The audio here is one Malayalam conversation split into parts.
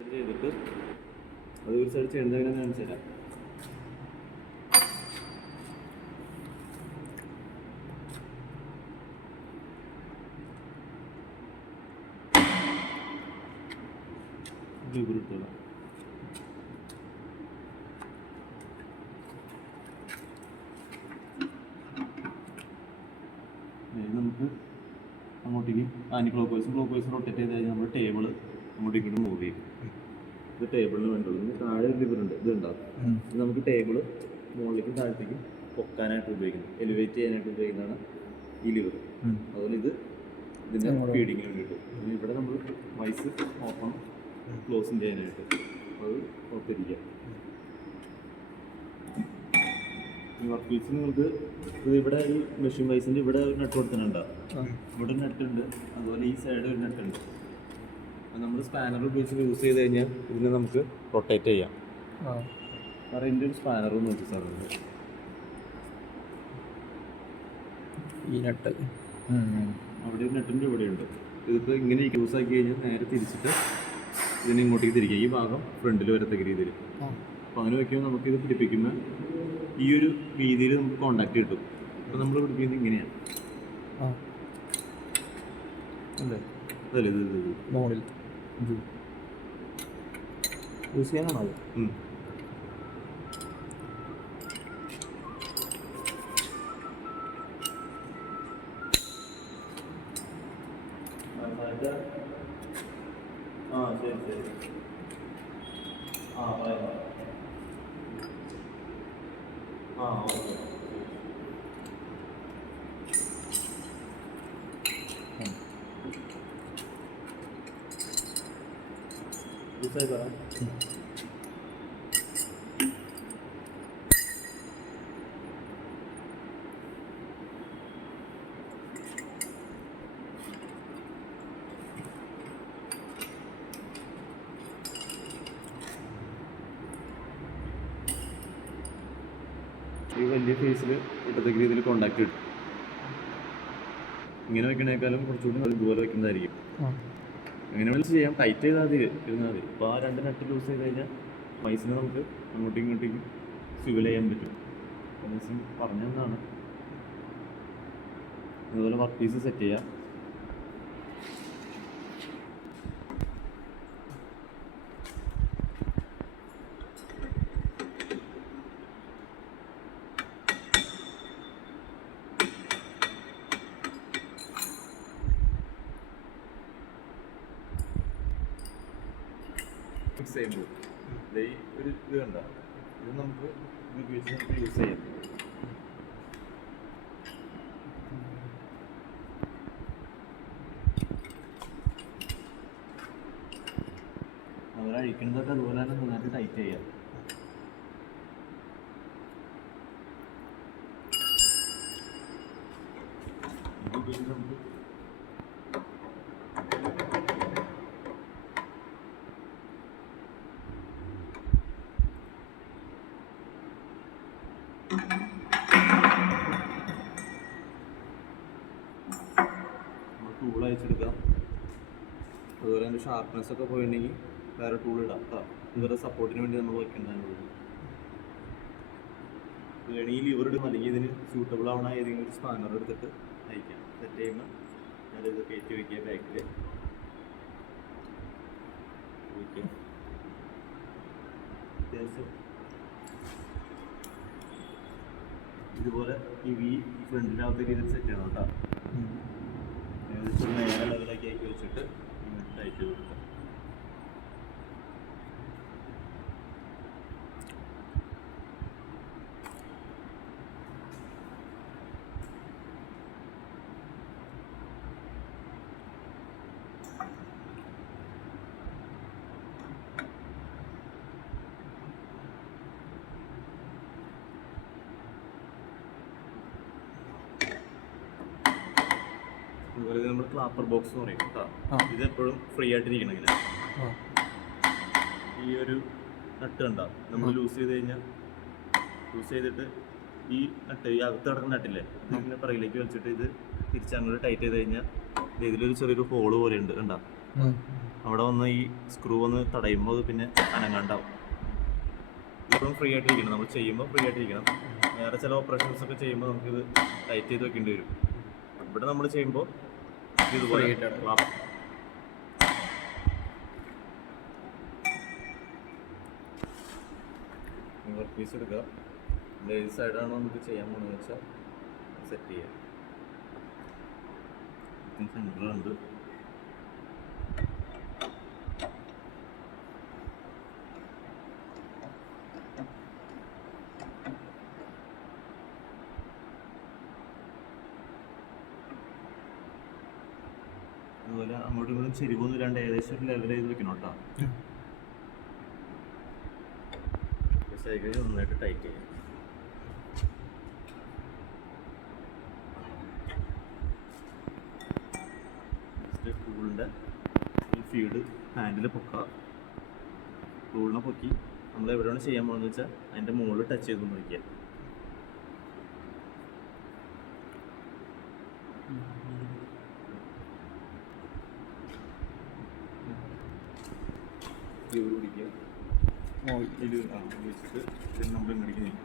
ചെയ്തിട്ട് അത് ഒരു സൈഡ് ചെയ്യുന്നതിനെ കാണിച്ചു തരാം. എടുത്തോളാം. നമുക്ക് അങ്ങോട്ടേക്ക് ആൻറ്റി ക്ലോക്ക് വൈസ് റൊട്ടേറ്റ് ചെയ്ത് കഴിഞ്ഞാൽ നമ്മുടെ ടേബിൾ അങ്ങോട്ടും ഇങ്ങോട്ടും മൂവ് ചെയ്യും. ഇത് ടേബിളിന് വേണ്ടുള്ളൂ. ഇതിന് താഴെ ഒരു ലിവറുണ്ട്, ഇത് ഉണ്ടാകും. ഇത് നമുക്ക് ടേബിൾ മുകളിലേക്കും താഴത്തേക്കും പൊക്കാനായിട്ട് ഉപയോഗിക്കുന്നത്, എലിവേറ്റ് ചെയ്യാനായിട്ട് ഉപയോഗിക്കുന്നതാണ് ഈ ലിവർ. അതുപോലെ ഇത് ഇതിൻ്റെ ഫീഡിങ്ങിന് വേണ്ടിയിട്ട്. ഇവിടെ നമ്മൾ വൈസ് ഓപ്പൺ ക്ലോസും ചെയ്യാനായിട്ട് അത് പുറത്തിരിക്കുക. ഈ വർക്ക് പീസ് നിങ്ങൾക്ക് ഇവിടെ ഈ മെഷീൻ വൈസിൻ്റെ ഇവിടെ ഒരു നെറ്റ് കൊടുത്തിട്ടുണ്ടാവും. ഇവിടെ ഒരു നെറ്റ് ഉണ്ട്, അതുപോലെ ഈ സൈഡ് ഒരു നെറ്റ് ഉണ്ട്. നമ്മൾ സ്പാനർ ഉപയോഗിച്ച് യൂസ് ചെയ്ത് കഴിഞ്ഞാൽ ഇതിനെ നമുക്ക് റൊട്ടേറ്റ് ചെയ്യാം. കാരണം ഇതിൻ്റെ ഒരു സ്പാനർ നോക്കി സാറിന് ഈ നെറ്റ് അവിടെ ഒരു നെറ്റിൻ്റെ ഇവിടെയുണ്ട്. ഇതിപ്പോൾ ഇങ്ങനെ യൂസ് ആക്കി കഴിഞ്ഞാൽ നേരെ തിരിച്ചിട്ട് ഇതിനെ ഇങ്ങോട്ടേക്ക് തിരിക്കുക, ഈ ഭാഗം ഫ്രണ്ടിൽ വരത്തക്ക രീതിയിൽ. അപ്പോൾ അങ്ങനെ വയ്ക്കുമ്പോൾ നമുക്കിത് പിടിപ്പിക്കുമ്പോൾ ഈ ഒരു രീതിയിൽ നമുക്ക് കോണ്ടാക്ട് കിട്ടും. അപ്പോൾ നമ്മൾ പിടിപ്പിക്കുന്നത് ഇങ്ങനെയാണ് അല്ലേ? അതല്ലേ ഇത് മോളിൽ യൂസ് ചെയ്യാനാണോ അത്? ആ ശരി ശരി. ആ പറയാം. ആ ഓക്കെ. ഡിസൈഡ് പറയാം. ഈ വലിയ ഫേസിൽ ഇടത്തേക്ക് രീതിയിൽ കോണ്ടാക്ട് കിട്ടും. ഇങ്ങനെ വെക്കണേക്കാളും കുറച്ചുകൂടി ഇതുപോലെ വെക്കുന്നതായിരിക്കും. അങ്ങനെ വിളിച്ച് ചെയ്യാം. ടൈറ്റ് ചെയ്താൽ മതി, ഇരുന്നാൽ മതി. അപ്പോൾ ആ രണ്ട് നെറ്റ് ലൂസ് ചെയ്ത് കഴിഞ്ഞാൽ വൈസിനെ നമുക്ക് അങ്ങോട്ടും ഇങ്ങോട്ടേക്കും സ്വിവൽ ചെയ്യാൻ പറ്റും. മിസ്സിങ് പറഞ്ഞതാണ്. അതുപോലെ വർക്ക് പീസ് സെറ്റ് ചെയ്യാം. ഫിക്സ് ചെയ്യുമ്പോൾ ഒരു ഇത് കണ്ട, ഇത് നമുക്ക് ഇത് ഉപയോഗിച്ച് നമുക്ക് യൂസ് ചെയ്യാം. അവരഴിക്കുന്നതൊക്കെ അതുപോലെ തന്നെ നന്നായിട്ട് ടൈറ്റ് ചെയ്യാം. ഇത് ഉപയോഗിച്ച് നമുക്ക് ടൂൾ അയച്ചെടുക്കാം. അതുപോലെ തന്നെ ഷാർപ്നെസ് ഒക്കെ പോയിട്ടുണ്ടെങ്കിൽ വേറെ ടൂൾ ഇടാം കേട്ടോ. ഇവരുടെ സപ്പോർട്ടിന് വേണ്ടി നമ്മൾ വയ്ക്കേണ്ടതാണ്. വേണമെങ്കിൽ ലിവർ ഇടും, അല്ലെങ്കിൽ ഇതിന് സ്യൂട്ടബിൾ ആവണ ഏതെങ്കിലും ഒരു സ്പാനർ എടുത്തിട്ട് അയക്കാം. സെറ്റ് ചെയ്യുമ്പോൾ ഞാനിത് കയറ്റി വയ്ക്കുക, ബാക്കിൽ വയ്ക്കാം. അത്യാവശ്യം ഇതുപോലെ ഈ വി ഫ്രണ്ടിനകത്ത് രീതിയിൽ സെറ്റ് ചെയ്യണം കേട്ടോ. ഏകദേശം നേരെ ലെവലാക്കി ആക്കി വെച്ചിട്ട് ടൈറ്റ് ചെയ്ത് കൊടുക്കാം. അതുപോലെ നമ്മൾ ക്ലാപ്പർ ബോക്സ് എന്ന് പറയും കേട്ടോ. ഇത് എപ്പോഴും ഫ്രീ ആയിട്ടിരിക്കണം. ഇങ്ങനെ ഈ ഒരു നട്ട് ഉണ്ടാവും. നമ്മൾ ലൂസ് ചെയ്ത് കഴിഞ്ഞാൽ യൂസ് ചെയ്തിട്ട് ഈ നട്ട്, ഈ അകത്ത് കിടക്കുന്ന നട്ടില്ലേ, നമുക്കിങ്ങനെ പിറകിലേക്ക് വലിച്ചിട്ട് ഇത് തിരിച്ചങ്ങോട്ട് ടൈറ്റ് ചെയ്ത് കഴിഞ്ഞാൽ ഇതിലൊരു ചെറിയൊരു ഹോള് പോലെ ഉണ്ട്, കണ്ടോ? അവിടെ വന്ന് ഈ സ്ക്രൂ ഒന്ന് തടയുമ്പോൾ അത് പിന്നെ അനങ്ങാണ്ടാവും. ഇപ്പോഴും ഫ്രീ ആയിട്ടിരിക്കണം, നമ്മൾ ചെയ്യുമ്പോൾ ഫ്രീ ആയിട്ടിരിക്കണം. വേറെ ചില ഓപ്പറേഷൻസ് ഒക്കെ ചെയ്യുമ്പോൾ നമുക്കിത് ടൈറ്റ് ചെയ്ത് വെക്കേണ്ടി വരും. ഇവിടെ നമ്മൾ ചെയ്യുമ്പോൾ ഇതുപോലെ വർക്ക് പീസ് എടുക്കുക. ഏത് സൈഡാണോ നമുക്ക് ചെയ്യാൻ പോകുന്നത് വെച്ചാൽ സെറ്റ് ചെയ്യാം. സെൻറ്ററുണ്ട്. അതുപോലെ അങ്ങോട്ടും ഇങ്ങോട്ടും ചെരിവൊന്നും ഇല്ലാണ്ട് ഏകദേശം ഒരു ലെവൽ ചെയ്ത് വെക്കണം കേട്ടോ. സൈക്കിൾ നന്നായിട്ട് ടൈറ്റ് ചെയ്യാം. ടൂളിൻ്റെ ഈ ഫീഡ് ഹാൻഡിൽ പൊക്കുക. ടൂളിനെ പൊക്കി നമ്മൾ എവിടെയാണ് ചെയ്യാൻ പോകുന്നത് വെച്ചാൽ അതിൻ്റെ മുകളിൽ ടച്ച് ചെയ്ത് നോക്കിയാൽ പിടിക്കുക. ഇതിൽ വെച്ചിട്ട് ഇതിൽ നമ്മൾ ഇങ്ങോട്ടേക്ക് നീക്കും.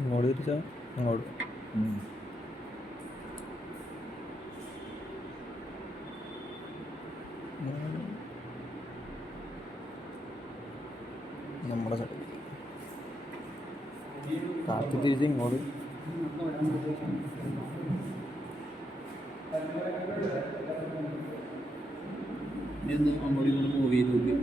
ഇങ്ങോട്ട് തിരിച്ചാ അങ്ങോട്ട്. നമ്മുടെ സൈഡ് കാറ്റ് തിരിച്ച് ഇങ്ങോട്ട്. അങ്ങോട്ടും ഇങ്ങോട്ട് മൂവ് ചെയ്ത് നോക്കി.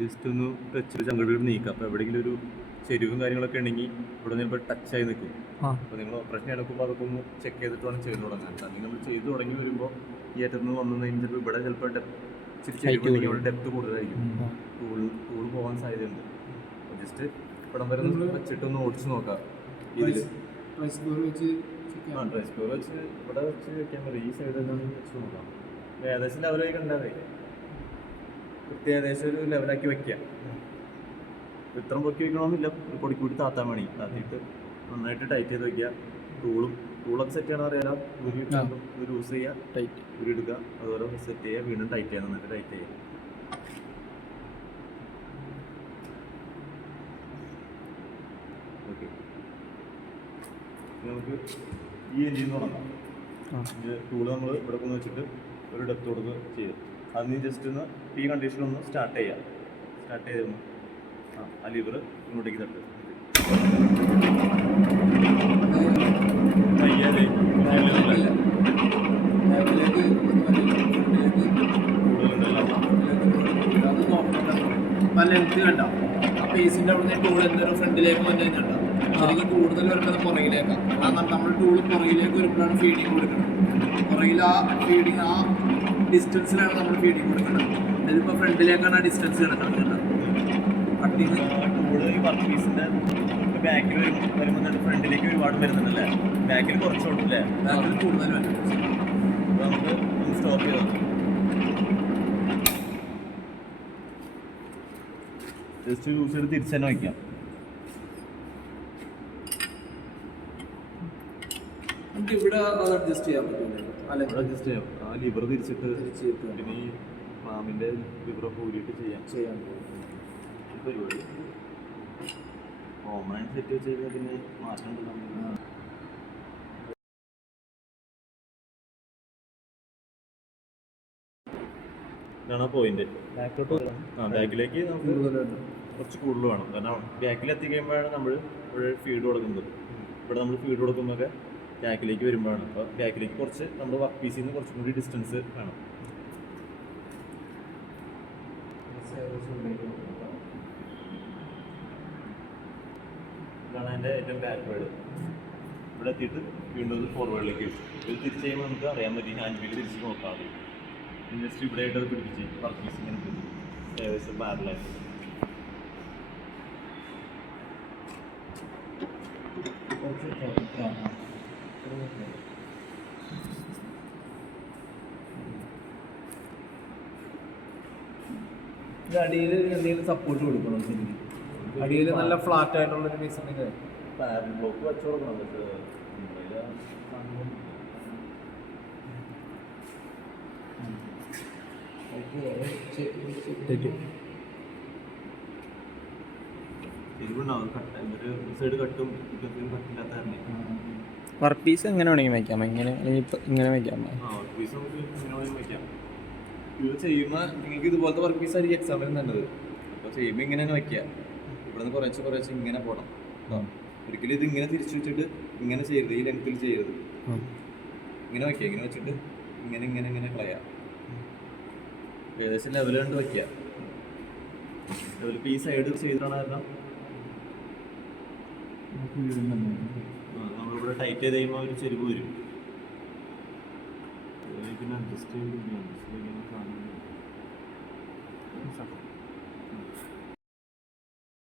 ജസ്റ്റ് ഒന്ന് ടച്ച് അങ്ങോട്ട് നീക്കാം. അപ്പോൾ എവിടെയെങ്കിലും ഒരു ചെരുവും കാര്യങ്ങളൊക്കെ ഉണ്ടെങ്കിൽ ഇവിടെ ചിലപ്പോൾ ടച്ചായി നിൽക്കും. അപ്പോൾ നിങ്ങൾ ഓപ്പറേഷൻ എടുക്കുമ്പോൾ അതൊക്കെ ഒന്ന് ചെക്ക് ചെയ്തിട്ട് വേണം ചെയ്ത് തുടങ്ങാൻ. അല്ലെങ്കിൽ നമ്മൾ ചെയ്ത് തുടങ്ങി വരുമ്പോൾ ഈ അറ്റത്ത് നിന്ന് വന്നു കഴിഞ്ഞാൽ ചിലപ്പോൾ ഇവിടെ ചിലപ്പോൾ ചെരുവുണ്ടെങ്കിൽ അവിടെ ഡെപ്ത് കൂടുതലായിരിക്കും. ടൂൾ പോകാൻ സാധ്യതയുണ്ട്. അപ്പോൾ ജസ്റ്റ് ഇവിടം വരെ വെച്ചിട്ടൊന്ന് ഓടിച്ച് നോക്കാം. ഇതിൽ ഡ്രൈ സ്ക്വയർ വെച്ച് ഇവിടെ വെച്ച് വെക്കാൻ പറ്റും. ഈ സൈഡിൽ നിന്ന് വെച്ച് നോക്കാം. ഏകദേശം ലെവലായി കണ്ടാൽ ഏകദേശം ഒരു ലെവലാക്കി വെക്കുക. ഇത്ര പൊക്കി വെക്കണമെന്നില്ല, ഒരു പൊടിക്കൂടി താത്താൻ വേണ്ടി താത്തിയിട്ട് നന്നായിട്ട് ടൈറ്റ് ചെയ്ത് വെക്കുക. ടൂളൊക്കെ സെറ്റ് ചെയ്യണമെന്ന് അറിയാലോ. ഒരു യൂസ് ചെയ്യുക, ടൈറ്റ് ഉരുടുക, അതുപോലെ സെറ്റ് ചെയ്യുക, വീണ്ടും ടൈറ്റ് ചെയ്യുക, നന്നായിട്ട് ടൈറ്റ് ചെയ്യുക. ഓക്കെ, നമുക്ക് ഈ എൻജിൻ തുടങ്ങാം. ടൂള് നമ്മൾ ഇവിടെ കൊണ്ട് വെച്ചിട്ട് ഒരു ഡെപ്ത് കൊടുത്ത് ചെയ്യും. അതിന് ജസ്റ്റ് ഒന്ന് ഈ കണ്ടീഷനൊന്ന് സ്റ്റാർട്ട് ചെയ്യാം. സ്റ്റാർട്ട് ചെയ്തൊന്ന് ആ ലിവർ ഇങ്ങോട്ടേക്ക് തട്ട്. പയ്യാതെ ലെങ്ത് കണ്ട ആ പേസിന്റെ അവിടെ നിന്ന് ടൂൾ എന്തൊരു ഫ്രണ്ടിലേക്ക് വന്നു കഴിഞ്ഞാൽ ശരിക്കും കൂടുതൽ വരുന്നത് പുറകിലേക്കാണ്. കാരണം നമ്മൾ ടൂൾ പുറകിലേക്ക് വരുമ്പോഴാണ് ഫീഡിങ് കൊടുക്കുന്നത്. പുറകിൽ ആ ഫീഡിങ് ആ ഡിസ്റ്റൻസിലാണ് നമ്മൾ ഫീഡിങ് കൊടുക്കുന്നത്. ഇതിപ്പോൾ ഫ്രണ്ടിലേക്കാണ് ആ ഡിസ്റ്റൻസ് കിടക്കുന്നത്. കട്ടിങ് ടൂള് ഈ വർക്ക് പീസിൻ്റെ ബാക്കിൽ വരുമ്പോൾ ഫ്രണ്ടിലേക്ക് ഒരുപാട് വരുന്നുണ്ടല്ലേ? ബാക്കിൽ കുറച്ചുള്ളൂ അല്ലേ? ബാക്കിൽ കൂടുതൽ വരും. അപ്പോൾ നമുക്ക് ഒന്ന് സ്റ്റോപ്പ് ചെയ്തോ. ജസ്റ്റ് യൂസ് ചെയ്ത് തിരിച്ച് തന്നെ വയ്ക്കാം. നമുക്ക് ഇവിടെ അത് അഡ്ജസ്റ്റ് ചെയ്യാൻ പറ്റില്ല. അഡ്ജസ്റ്റ് ചെയ്യാം. ആ ലിവർ തിരിച്ചിട്ട് പിന്നെ ഈ ഫാമിൻ്റെ ലിവർ കൂടിയിട്ട് ചെയ്യാം. പരിപാടി കോമണായിട്ട് സെറ്റ് വെച്ച് കഴിഞ്ഞാൽ പിന്നെ മാറ്റം ഉണ്ടല്ലോ. ഇതാണ് പോയിന്റ്. ബാക്കിലേക്ക് നമുക്ക് കുറച്ച് കൂടുതൽ വേണം. കാരണം ബാക്കിൽ എത്തിക്കഴിയുമ്പോഴാണ് നമ്മൾ ഇവിടെ ഫീഡ് കൊടുക്കുന്നത്. ഇവിടെ നമ്മൾ ഫീഡ് കൊടുക്കുമ്പോഴൊക്കെ ബാക്കിലേക്ക് വരുമ്പോഴാണ്. അപ്പോൾ ബാക്കിലേക്ക് കുറച്ച് നമ്മൾ വർക്ക് പീസിൽ നിന്ന് കുറച്ചും കൂടി ഡിസ്റ്റൻസ് വേണം. ഇതാണ് അതിൻ്റെ ഏറ്റവും ബാക്ക്വേർഡ്. ഇവിടെ എത്തിയിട്ട് വീണ്ടും ഒന്ന് ഫോർവേഡിലേക്ക് വരും. ഇത് തിരിച്ച് ചെയ്യുമ്പോൾ നമുക്ക് അറിയാൻ പറ്റും ഹാൻഡ് വീല് തിരിച്ച് നോക്കാൻ മതി. ജസ്റ്റ് ഇവിടെ ആയിട്ട് അത് പിടിപ്പിച്ച് വർക്ക് പീസ് ഇങ്ങനെ പിടിക്കും ഏകദേശം പാരലായിട്ട്. അടിയിൽ എന്തെങ്കിലും സപ്പോർട്ട് കൊടുക്കണം ശരിക്കും. അടിയിൽ നല്ല ഫ്ലാറ്റ് ആയിട്ടുള്ളൊരു പീസ് ഉണ്ടെങ്കിൽ പാരൽ ബ്ലോക്ക് വെച്ച് കൊടുക്കണം. പക്ഷേ നമ്മുടെ സംഭവം എരിവുണ്ടാവും. കട്ട ഒരു സൈഡ് കട്ടും കട്ടില്ലാത്ത കാരണം വർക്ക് പീസ് എങ്ങനെ വേണമെങ്കിൽ വയ്ക്കാം, ഇങ്ങനെ ഇങ്ങനെ വയ്ക്കാം. വർക്ക് പീസ് നമുക്ക് ഇങ്ങനെ വേണമെങ്കിൽ വയ്ക്കാം. ഇത് ചെയ്യുമ്പോൾ നിങ്ങൾക്ക് ഇതുപോലത്തെ വർക്ക് പീസ് ആയിരിക്കും എക്സാമിന് നല്ലത്. അപ്പോൾ ചെയ്യുമ്പോൾ ഇങ്ങനെ തന്നെ വയ്ക്കുക. ഇവിടെ നിന്ന് കുറച്ച് കുറച്ച് ഇങ്ങനെ പോകണം. ഒരിക്കലും ഇത് ഇങ്ങനെ തിരിച്ചു വെച്ചിട്ട് ഇങ്ങനെ ചെയ്യരുത്, ഈ ലെങ്ത്തിൽ ചെയ്യരുത്. ഇങ്ങനെ വയ്ക്കുക, ഇങ്ങനെ വെച്ചിട്ട് ഇങ്ങനെ ഇങ്ങനെ ഇങ്ങനെ കളയാം. ഏകദേശം ലെവൽ കണ്ട് വയ്ക്കുക. ലെവൽ ഈ സൈഡ് ചെയ്തിട്ടാണ് കാരണം നമ്മളിവിടെ ടൈറ്റ് ചെയ്ത് കഴിയുമ്പോൾ ഒരു ചെരുവ് വരും. പിന്നെ അഡ്ജസ്റ്റ് ചെയ്ത്